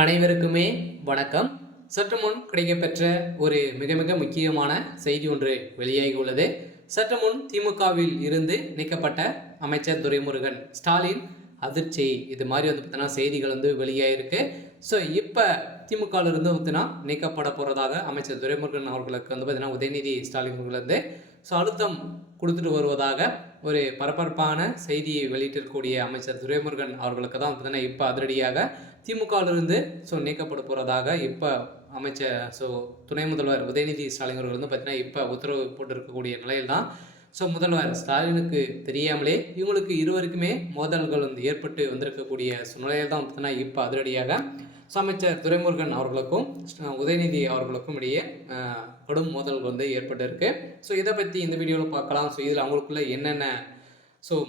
அனைவருக்குமே வணக்கம். சற்று முன் கிடைக்கப்பெற்ற ஒரு மிக மிக முக்கியமான செய்தி ஒன்று வெளியாகி உள்ளது. சற்று முன் திமுகவில் இருந்து நீக்கப்பட்ட அமைச்சர் துரைமுருகன் ஸ்டாலின் அதிர்ச்சி, இது மாதிரி பார்த்தீங்கன்னா செய்திகள் வெளியாகிருக்கு. ஸோ இப்போ திமுகவிலிருந்து பார்த்தீங்கன்னா நீக்கப்பட போகிறதாக அமைச்சர் துரைமுருகன் அவர்களுக்கு பார்த்தீங்கன்னா உதயநிதி ஸ்டாலின் அவர்கள் அழுத்தம் கொடுத்துட்டு வருவதாக ஒரு பரபரப்பான செய்தியை வெளியிட்டிருக்கக்கூடிய அமைச்சர் துரைமுருகன் அவர்களுக்கு தான் பார்த்தீங்கன்னா இப்போ அதிரடியாக திமுகவிலிருந்து நீக்கப்பட போகிறதாக இப்போ அமைச்சர் துணை முதல்வர் உதயநிதி ஸ்டாலின் அவர்கள் பார்த்தீங்கன்னா இப்போ உத்தரவு போட்டிருக்கக்கூடிய நிலையில் தான் முதல்வர் ஸ்டாலினுக்கு தெரியாமலே இவங்களுக்கு இருவருக்குமே மோதல்கள் ஏற்பட்டு வந்திருக்கக்கூடிய சூழ்நிலையில் தான் பார்த்தீங்கன்னா இப்போ அதிரடியாக அமைச்சர் துரைமுருகன் அவர்களுக்கும் உதயநிதி அவர்களுக்கும் இடையே கடும் மோதல்கள் ஏற்பட்டிருக்கு. இதை பற்றி இந்த வீடியோவில் பார்க்கலாம். இதில் அவங்களுக்குள்ள என்னென்ன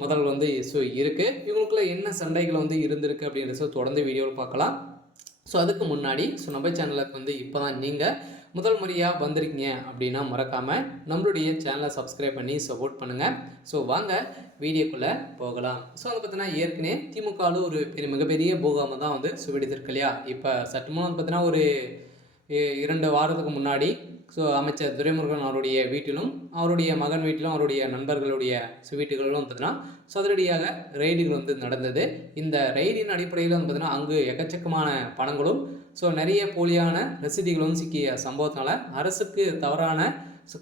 முதல் இருக்குது, இவங்களுக்குள்ள என்ன சண்டைகள் இருந்திருக்கு அப்படின்றத தொடர்ந்து வீடியோவில் பார்க்கலாம். அதுக்கு முன்னாடி நம்ம சேனலுக்கு இப்போ தான் நீங்கள் முதல் முறையாக வந்திருக்கீங்க அப்படின்னா மறக்காமல் நம்மளுடைய சேனலை சப்ஸ்கிரைப் பண்ணி சப்போர்ட் பண்ணுங்கள். வாங்க வீடியோக்குள்ளே போகலாம். பார்த்தீங்கன்னா ஏற்கனவே திமுகவில் ஒரு மிகப்பெரிய பூகம்பம் தான் சுவடித்திருக்கு இல்லையா. இப்போ சட்டமாக பார்த்தீங்கன்னா ஒரு 2 வாரத்துக்கு முன்னாடி அமைச்சர் துரைமுருகன் அவருடைய வீட்டிலும் அவருடைய மகன் வீட்டிலும் அவருடைய நண்பர்களுடைய வீட்டுகளிலும் பார்த்தீங்கன்னா சதுரடியாக ரெய்டுகள் நடந்தது. இந்த ரெய்டின் அடிப்படையில் பார்த்தீங்கன்னா அங்கு எக்கச்சக்கமான பணங்களும் நிறைய போலியான ரசீதுகளும் சிக்கிய சம்பவத்தினால அரசுக்கு தவறான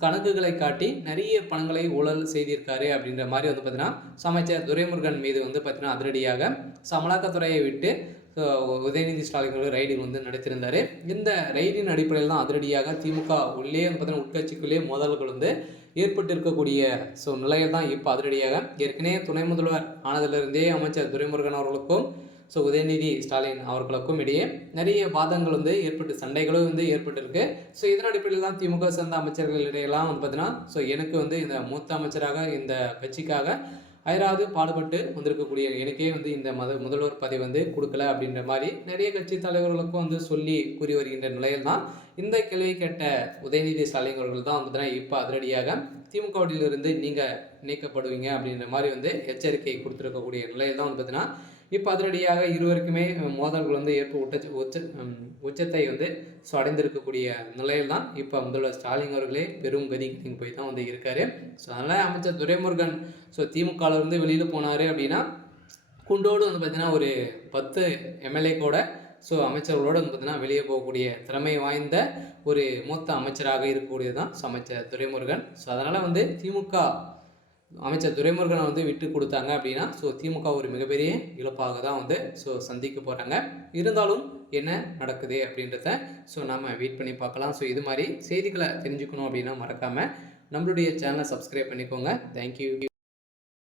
கணக்குகளை காட்டி நிறைய பணங்களை ஊழல் செய்திருக்காரு அப்படின்ற மாதிரி பார்த்தீங்கன்னா அமைச்சர் துரைமுருகன் மீது பார்த்தீங்கன்னா அதிரடியாக அமலாக்கத்துறையை விட்டு உதயநிதி ஸ்டாலின் ரைடு நடத்தியிருந்தார். இந்த ரைடின் அடிப்படையில் தான் அதிரடியாக திமுக உள்ளே பார்த்தீங்கன்னா உட்கட்சிக்குள்ளேயே மோதல்கள் ஏற்பட்டு இருக்கக்கூடிய நிலையில் தான் இப்போ அதிரடியாக ஏற்கனவே துணை முதல்வர் ஆனதிலிருந்தே அமைச்சர் துரைமுருகன் அவர்களுக்கும் உதயநிதி ஸ்டாலின் அவர்களுக்கும் இடையே நிறைய வாதங்கள் ஏற்பட்டு சண்டைகளும் ஏற்பட்டிருக்கு. இதன் அடிப்படையில் தான் திமுக சேர்ந்த அமைச்சர்களிடையெல்லாம் பார்த்தீங்கன்னா எனக்கு இந்த மூத்த அமைச்சராக இந்த கட்சிக்காக அயராது பாடுபட்டு வந்திருக்கக்கூடிய எனக்கே இந்த முதல்வர் பதவி கொடுக்கல அப்படின்ற மாதிரி நிறைய கட்சி தலைவர்களுக்கும் சொல்லி கூறி வருகின்ற நிலையில் தான் இந்த கேள்வி கேட்ட உதயநிதி ஸ்டாலின் அவர்கள் தான் பார்த்தீங்கன்னா இப்போ அதிரடியாக திமுகவிலிருந்து நீங்கள் நீக்கப்படுவீங்க அப்படின்ற மாதிரி எச்சரிக்கை கொடுத்துருக்கக்கூடிய நிலையில் தான் பார்த்தீங்கன்னா இப்போ அதிரடியாக இருவருக்குமே மோதல்கள் உச்சத்தை அடைந்திருக்கக்கூடிய நிலையில் தான் இப்போ முதல்வர் ஸ்டாலின் அவர்களே பெரும் கதிக்கு போய் தான் இருக்காரு. அதனால் அமைச்சர் துரைமுருகன் திமுகவிலிருந்து வெளியில் போனார் அப்படின்னா குண்டோடு பார்த்தீங்கன்னா ஒரு 10 எம்எல்ஏ கூட அமைச்சர்களோடு பார்த்தீங்கன்னா வெளியே போகக்கூடிய திறமை வாய்ந்த ஒரு மூத்த அமைச்சராக இருக்கக்கூடியது தான் அமைச்சர் துரைமுருகன். அதனால் திமுக அமைச்சர் துரைமுருகனை விட்டு கொடுத்தாங்க அப்படின்னா திமுக ஒரு மிகப்பெரிய இழப்பாக தான் சந்திக்க போகிறாங்க. இருந்தாலும் என்ன நடக்குது அப்படின்றத நாம் வெயிட் பண்ணி பார்க்கலாம். இது மாதிரி செய்திகளை தெரிஞ்சுக்கணும் அப்படின்னா மறக்காமல் நம்மளுடைய சேனலை சப்ஸ்கிரைப் பண்ணிக்கோங்க. தேங்க்யூ.